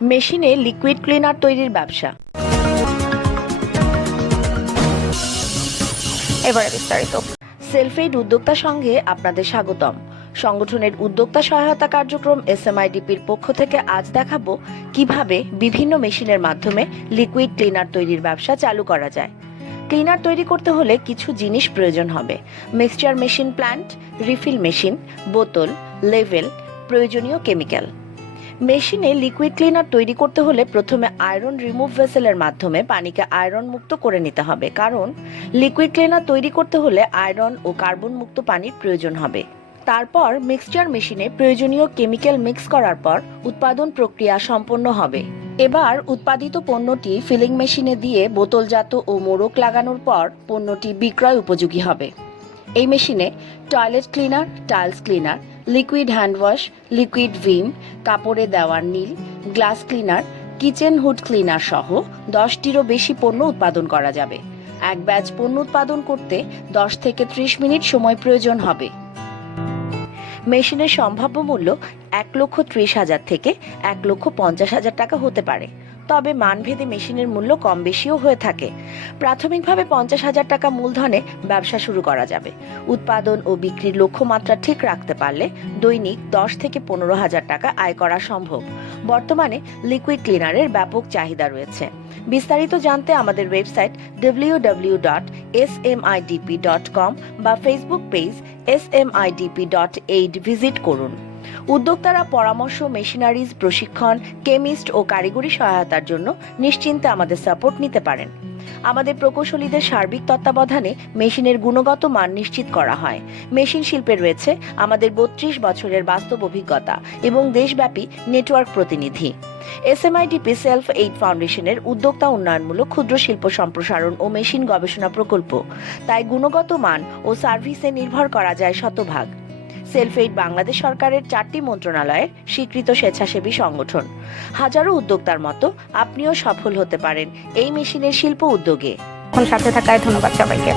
মেশিনে liquid cleaner তৈরির ব্যবসা। এবারে বিস্তারিত। সেলফএইড উদ্যোক্তা সংঘে আপনাদের স্বাগতম। সংগঠনের উদ্যোক্তা সহায়তা কার্যক্রম এসএমআইডিপির পক্ষ থেকে আজ দেখাবো কিভাবে বিভিন্ন মেশিনের মাধ্যমে লিকুইড ক্লিনার তৈরির ব্যবসা চালু করা যায়। ক্লিনার তৈরি করতে হলে কিছু জিনিস প্রয়োজন হবে: mixture machine plant, refill machine, বোতল, লেভেল, প্রয়োজনীয় কেমিক্যাল। মেশিনে লিকুইড ক্লিনার তৈরি করতে হলে প্রথমে আয়রন রিমুভ ভেসেলের মাধ্যমে পানিকে আয়রন মুক্ত করে নিতে হবে, কারণ লিকুইড ক্লিনার তৈরি করতে হলে আয়রন ও কার্বন মুক্ত পানির প্রয়োজন হবে। তারপর মিক্সচার মেশিনে প্রয়োজনীয় কেমিক্যাল মিক্স করার পর উৎপাদন প্রক্রিয়া সম্পন্ন হবে। এবার উৎপাদিত পণ্যটি ফিলিং মেশিনে দিয়ে বোতলজাত ও মোড়ক লাগানোর পর পণ্যটি বিক্রয় উপযোগী হবে। এই মেশিনে toilet cleaner, tiles cleaner, liquid hand wash, liquid Vim, কাপড়ে দেওয়ার নীল, glass cleaner, kitchen hood cleaner সহ 10টিরও বেশি পণ্য উৎপাদন করা যাবে। এক ব্যাচ পণ্য উৎপাদন করতে 10 থেকে 30 মিনিট সময় প্রয়োজন হবে। মেশিনের সম্ভাব্য মূল্য 1,30,000 থেকে 1,50,000 টাকা হতে পারে, তবে মানভেদে মেশিনের মূল্য কম বেশিও হয়ে থাকে। প্রাথমিকভাবে 50,000 টাকা মূলধনে ব্যবসা শুরু করা যাবে। উৎপাদন ও বিক্রির লক্ষ্যমাত্রা ঠিক রাখতে পারলে দৈনিক 10 থেকে 15,000 টাকা আয় করা সম্ভব। বর্তমানে লিকুইড ক্লিনারের ব্যাপক চাহিদা রয়েছে। বিস্তারিত জানতে আমাদের ওয়েবসাইট www.smidp.com বা ফেসবুক পেজ smidp.aid ভিজিট করুন। উদ্যোক্তারা পরামর্শ, মেশিনারিজ, প্রশিক্ষণ, কেমিস্ট ও কারিগরি সহায়তার জন্য নিশ্চিন্তে আমাদের সাপোর্ট নিতে পারেন। আমাদের প্রকৌশলীদের সার্বিক তত্ত্বাবধানে মেশিনের গুণগত মান নিশ্চিত করা হয়। মেশিন শিল্পে রয়েছে আমাদের 32 বছরের বাস্তব অভিজ্ঞতা এবং দেশব্যাপী নেটওয়ার্ক প্রতিনিধি। এসএমআইডিপি সেলফ এইড ফাউন্ডেশনের উদ্যোক্তা উন্নয়নমূলক ক্ষুদ্র শিল্প সম্প্রসারণ ও মেশিন গবেষণা প্রকল্প, তাই গুণগত মান ও সার্ভিসে নির্ভর করা যায় শতভাগ। সেলফএইড বাংলাদেশ সরকারের 4টি মন্ত্রণালয়ের স্বীকৃত স্বেচ্ছাসেবী সংগঠন। হাজারো উদ্যোক্তার মতো আপনিও সফল হতে পারেন এই মেশিনের শিল্প উদ্যোগে। সাথে থাকায় ধন্যবাদ সবাইকে।